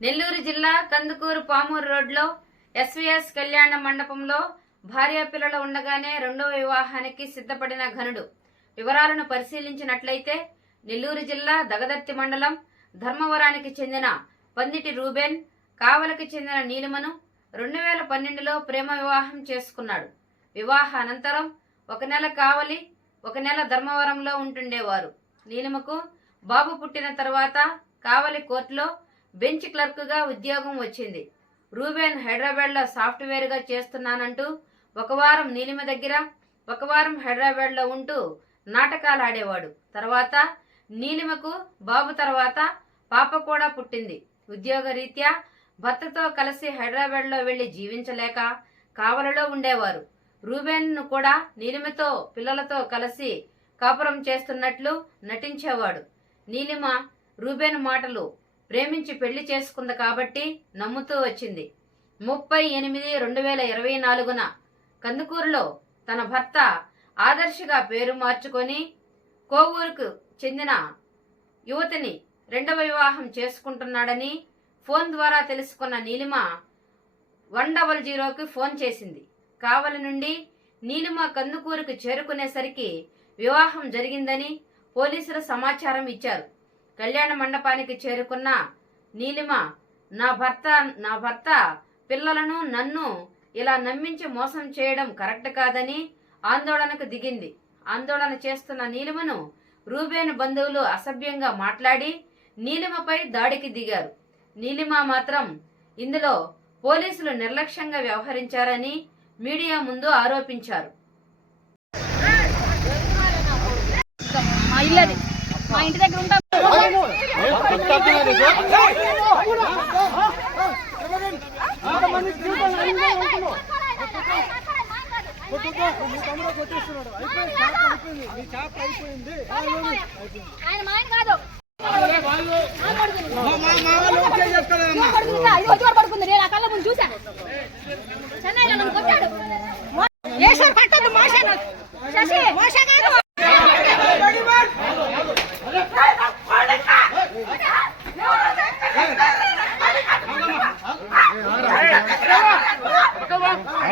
నెల్లూరు జిల్లా కందుకూరు పామూరు రోడ్లో ఎస్వీఎస్ కళ్యాణ మండపంలో భార్య పిల్లలు ఉండగానే రెండవ వివాహానికి సిద్ధపడిన ఘనుడు. వివరాలను పరిశీలించినట్లయితే నెల్లూరు జిల్లా దగదర్తి మండలం ధర్మవరానికి చెందిన పందిటి రూబెన్ కావలికి చెందిన నీలిమను రెండు వేల పన్నెండులో ప్రేమ వివాహం చేసుకున్నాడు. వివాహ అనంతరం ఒక నెల కావలి ఒక నెల ధర్మవరంలో ఉంటుండేవారు. నీలిమకు బాబు పుట్టిన తర్వాత కావలి కోర్టులో బెంచ్ క్లర్క్గా ఉద్యోగం వచ్చింది. రూబెన్ హైదరాబాద్లో సాఫ్ట్వేర్గా చేస్తున్నానంటూ ఒక వారం నీలిమ దగ్గర ఒక వారం హైదరాబాద్లో ఉంటూ నాటకాలు ఆడేవాడు. తర్వాత నీలిమకు బాబు తర్వాత పాప కూడా పుట్టింది. ఉద్యోగరీత్యా భర్తతో కలిసి హైదరాబాద్లో వెళ్ళి జీవించలేక కావలలో ఉండేవారు. రూబెన్ను కూడా నీలిమతో పిల్లలతో కలిసి కాపురం చేస్తున్నట్లు నటించేవాడు. నీలిమ రూబెన్ మాటలు ప్రేమించి పెళ్ళి చేసుకుంది కాబట్టి నమ్ముతూ వచ్చింది. ముప్పై ఎనిమిది రెండు వేల ఇరవై నాలుగున కందుకూరులో తన భర్త ఆదర్శగా పేరు మార్చుకొని కోవూరుకు చెందిన యువతిని రెండవ వివాహం చేసుకుంటున్నాడని ఫోన్ ద్వారా తెలుసుకున్న నీలిమ వన్ డబల్ జీరోకి ఫోన్ చేసింది. కావలి నుండి నీలిమ కందుకూరుకు చేరుకునేసరికి వివాహం జరిగిందని పోలీసులు సమాచారం ఇచ్చారు. కళ్యాణ మండపానికి చేరుకున్న నీలిమ నా భర్త నా భర్త పిల్లలను నన్ను ఇలా నమ్మించి మోసం చేయడం కరెక్ట్ కాదని ఆందోళనకు దిగింది. ఆందోళన చేస్తున్న నీలిమను రూబేను బంధువులు అసభ్యంగా మాట్లాడి నీలిమపై దాడికి దిగారు. నీలిమ మాత్రం ఇందులో పోలీసులు నిర్లక్ష్యంగా వ్యవహరించారని మీడియా ముందు ఆరోపించారు. మా ఇంటి దగ్గర ఉంటాం ఆయన పడుకుంది. నేను ఆ కళ్ళ ముందు చూశాను చెన్నైలో కొట్టాడు ఈశ్వర్ పట్టద్దు మోస శశి మోస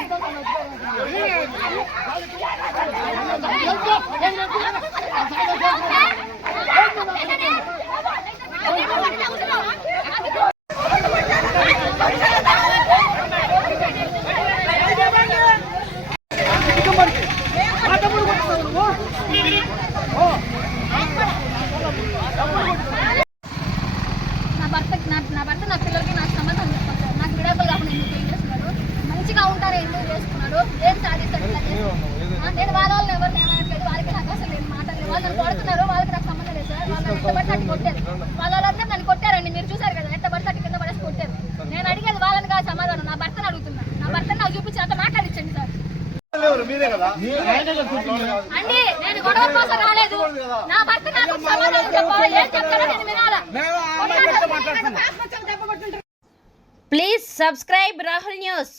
పక్కవా నా భర్త నా నా భర్త నా పిల్లలకి నాకు సంబంధం చెప్పాలి సార్ నాకు విడాకులు కాకుండా ఎందుకు పెళ్ళి చేసుకున్నాడు ఉంటారు ఎందుకు చేసుకున్నాడు ఏం సాధిస్తాడు నేను వాళ్ళ వాళ్ళని ఎవరు ఏమనట్లేదు. వాళ్ళకి నాకు అసలు నేను మాట్లాడలేదు వాళ్ళు నన్ను కొడుతున్నారు. వాళ్ళకి నాకు సంబంధం లేదు సార్. వాళ్ళు ఎంత పడితే అటు కొట్టారు. వాళ్ళ వాళ్ళందరూ నన్ను కొట్టారండి. మీరు చూసారు కదా ఎంత పడితే అటు కింద పడేసి కొట్టారు. నేను అడిగేది వాళ్ళని కాదు సమాధానం. నా భర్తను అడుగుతున్నా. నా భర్తను నాకు చూపించి అంత మాట్లాడించండి సార్. మీరే కదా? అండి నేను గొడవ కోసం రాలేదు. నా భర్త నాకు సమాధానం చెప్పాలి? ఏం చెప్తారో నేను వినాలా? Please subscribe Rahul news.